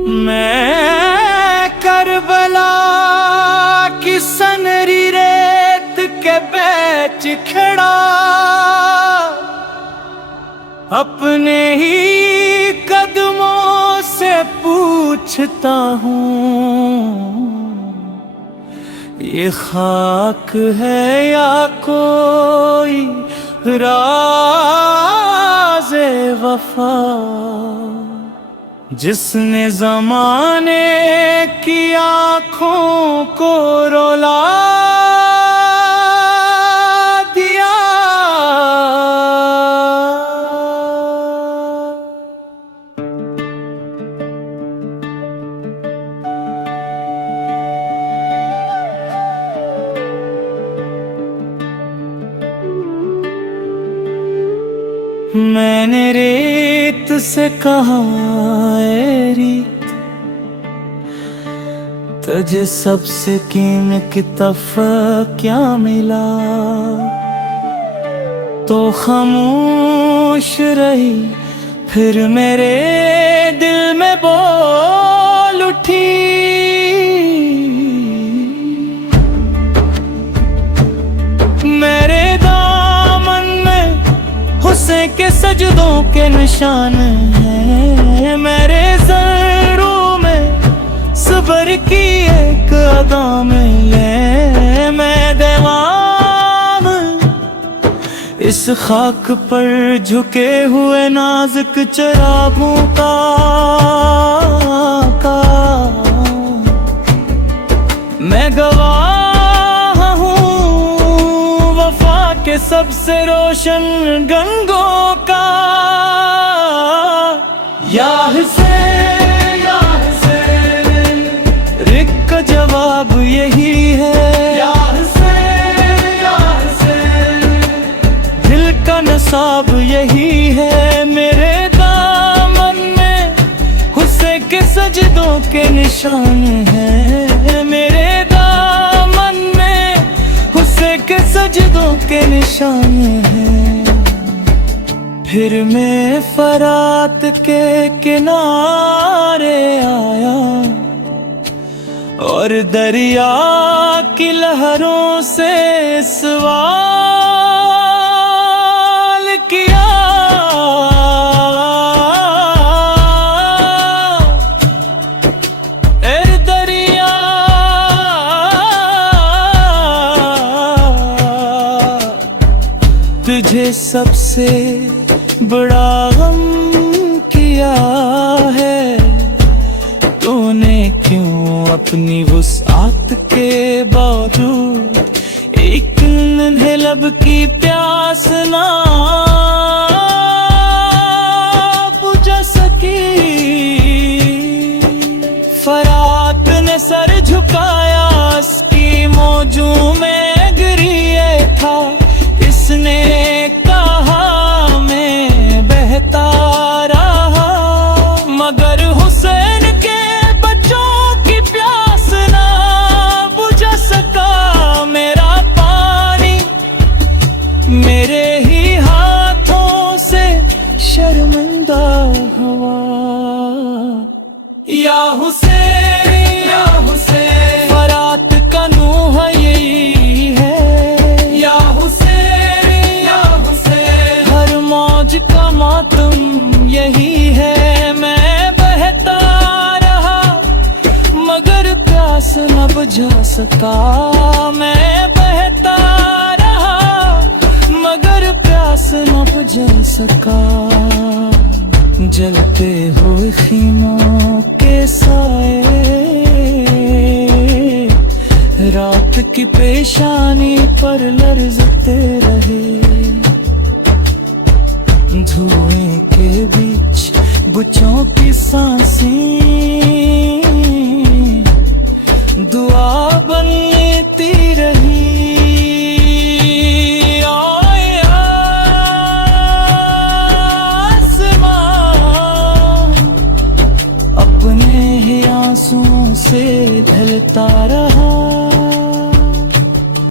मैं करबला की सनरी रेत के बेच खड़ा अपने ही कदमों से पूछता हूँ, ये खाक है या कोई राज़े वफा, जिसने ज़माने की आँखों को रुला दिया। मैंने रेत से कहा ऐ रीत, तुझे सबसे कीमती तोहफा क्या मिला, तो खामोश रही फिर मेरे दिल में बोल उठी। मेरे दामन में हुस्न के सजदों के निशान हैं, मेरे ज़र्रों में सब्र की एक अदा में मैं दीवान इस खाक पर झुके हुए नाजुक चरागों का। मैं गवाह हूँ वफा के सबसे रोशन गंगों का। या हुसैन रिक का जवाब यही है, या हुसैन दिल का नसाब यही है। मेरे दामन में हुस्न के सजदों के निशान हैं, मेरे दामन में हुस्न के सजदों के निशान हैं। फिर मैं फरात के किनारे आया और दरिया की लहरों से सवाल किया। ए दरिया तुझे सबसे बड़ा गम किया है, तूने क्यों अपनी वुसअत के बावजूद एक नन्हे लब की प्यास ना बुझा सकी। फरात ने सर झुकाया, इसकी मौजों में गिरिए था, इसने कहा मैं बहता रहा, मगर हुसैन के बच्चों की प्यास ना बुझा सका। मेरा पानी मेरे ही हाथों से शर्मिंदा हुआ। या हुसैन फरात का नूह यही है, या हुसैन हर मौज का मातम यही है। मैं बहता रहा मगर प्यास न बुझा सका, मैं बहता रहा मगर प्यास न बुझा सका। जलते हुए खीमों के साए रात की पेशानी पर लरजते रहे, धुएं के बीच बुझों की सांसें दुआ बनती रही। अपने ही आंसुओं से ढलता रहा,